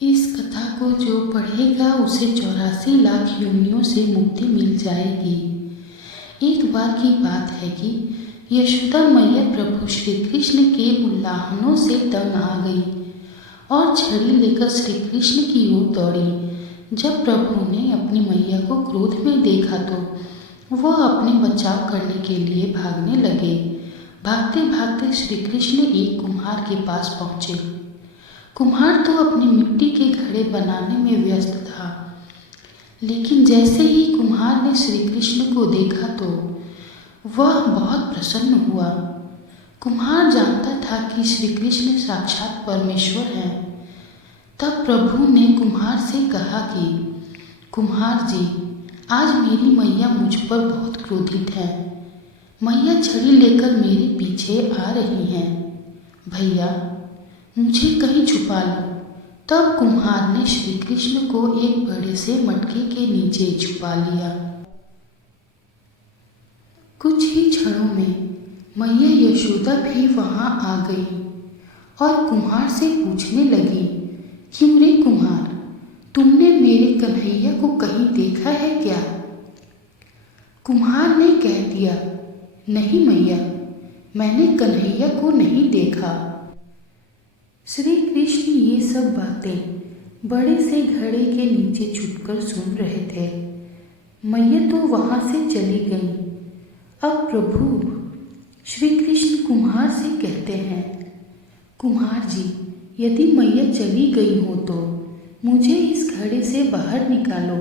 इस कथा को जो पढ़ेगा उसे 84 लाख योनियों से मुक्ति मिल जाएगी। एक बार की बात है कि यशोदा मैया प्रभु श्री कृष्ण के उल्लाहनों से तंग आ गई और छड़ी लेकर श्री कृष्ण की ओर दौड़ी। जब प्रभु ने अपनी मैया को क्रोध में देखा तो वह अपने बचाव करने के लिए भागने लगे। भागते भागते श्री कृष्ण एक कुम्हार के पास पहुँचे। कुम्हार तो अपनी मिट्टी के घड़े बनाने में व्यस्त था, लेकिन जैसे ही कुम्हार ने श्री कृष्ण को देखा तो वह बहुत प्रसन्न हुआ। कुम्हार जानता था कि श्री कृष्ण साक्षात परमेश्वर हैं। तब प्रभु ने कुम्हार से कहा कि कुम्हार जी, आज मेरी मैया मुझ पर बहुत क्रोधित है। मैया छड़ी लेकर मेरे पीछे आ रही हैं। भैया, मुझे कहीं छुपा लो। तब कुम्हार ने श्री कृष्ण को एक बड़े से मटके के नीचे छुपा लिया। कुछ ही क्षणों में मैया यशोदा भी वहां आ गई और कुम्हार से पूछने लगी, क्यों रे कुम्हार, तुमने मेरे कन्हैया को कहीं देखा है क्या? कुम्हार ने कह दिया, नहीं मैया, मैंने कन्हैया को नहीं देखा। श्री कृष्ण ये सब बातें बड़े से घड़े के नीचे छुपकर सुन रहे थे। मैया तो वहां से चली गई। अब प्रभु श्री कृष्ण कुम्हार से कहते हैं, कुम्हार जी, यदि मैया चली गई हो तो मुझे इस घड़े से बाहर निकालो।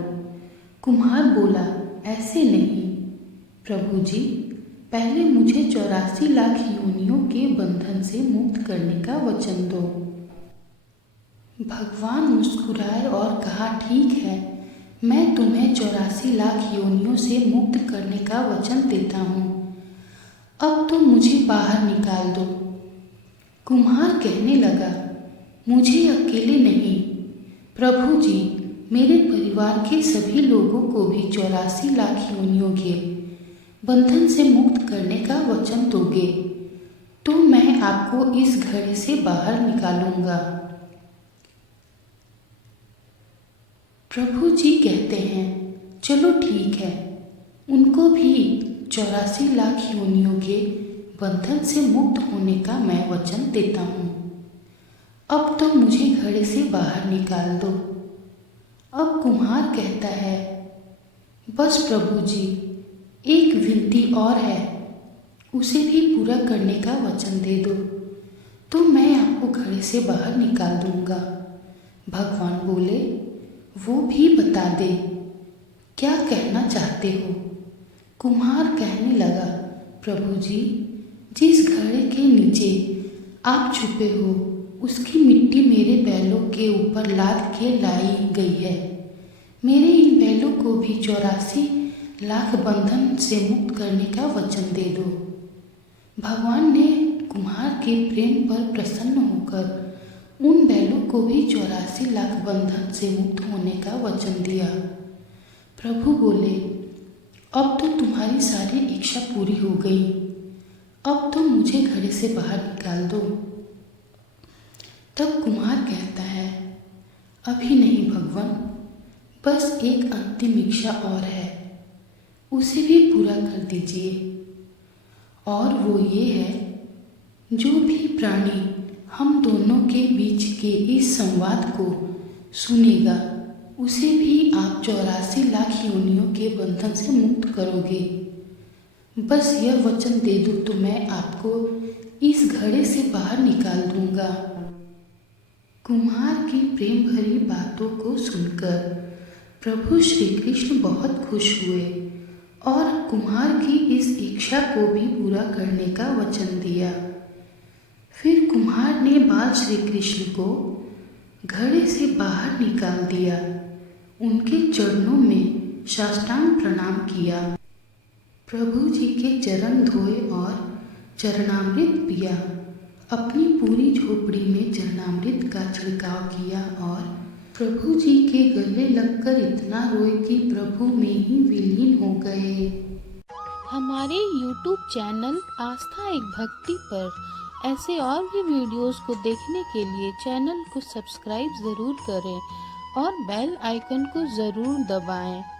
कुम्हार बोला, ऐसे नहीं प्रभु जी, पहले मुझे 84 लाख योनियों के बंधन से मुक्त करने का वचन दो। भगवान मुस्कुराए और कहा, ठीक है, मैं तुम्हें 84 लाख योनियों से मुक्त करने का वचन देता हूँ। अब तो मुझे बाहर निकाल दो। कुम्हार कहने लगा, मुझे अकेले नहीं, प्रभु जी, मेरे परिवार के सभी लोगों को भी 84 लाख योनियों के बंधन से मुक्त करने का वचन दोगे तो मैं आपको इस घड़े से बाहर निकालूंगा। प्रभु जी कहते हैं, चलो ठीक है, उनको भी 84 लाख योनियों के बंधन से मुक्त होने का मैं वचन देता हूँ। अब तो मुझे घड़े से बाहर निकाल दो। अब कुम्हार कहता है, बस प्रभु जी, एक विनती और है, उसे भी पूरा करने का वचन दे दो तो मैं आपको घड़े से बाहर निकाल दूंगा। भगवान बोले, वो भी बता दे, क्या कहना चाहते हो? कुम्हार कहने लगा, प्रभु जी, जिस घड़े के नीचे आप छुपे हो उसकी मिट्टी मेरे बैलों के ऊपर लाद के लाई गई है। मेरे इन बैलों को भी 84 लाख बंधन से मुक्त करने का वचन दे दो। भगवान ने कुम्हार के प्रेम पर प्रसन्न होकर उन बैलों को भी 84 लाख बंधन से मुक्त होने का वचन दिया। प्रभु बोले, अब तो तुम्हारी सारी इच्छा पूरी हो गई, अब तो मुझे घड़े से बाहर निकाल दो। तब कुम्हार कहता है, अभी नहीं भगवान, बस एक अंतिम इच्छा और है, उसे भी पूरा कर दीजिए। और वो ये है, जो भी प्राणी हम दोनों के बीच के इस संवाद को सुनेगा उसे भी आप 84 लाख योनियों के बंधन से मुक्त करोगे। बस यह वचन दे दो तो मैं आपको इस घड़े से बाहर निकाल दूंगा। कुम्हार की प्रेम भरी बातों को सुनकर प्रभु श्री कृष्ण बहुत खुश हुए और कुम्हार की इस इच्छा को भी पूरा करने का वचन दिया। फिर कुम्हार ने बाल श्री कृष्ण को घड़े से बाहर निकाल दिया, उनके चरणों में साष्टांग प्रणाम किया, प्रभु जी के चरण धोए और चरणामृत पिया, अपनी पूरी झोपड़ी में चरणामृत का छिड़काव किया और प्रभु जी के गले लगकर इतना रोए कि प्रभु में ही विलीन हो गए। हमारे YouTube चैनल आस्था एक भक्ति पर ऐसे और भी वीडियोस को देखने के लिए चैनल को सब्सक्राइब ज़रूर करें और बेल आइकन को ज़रूर दबाएं।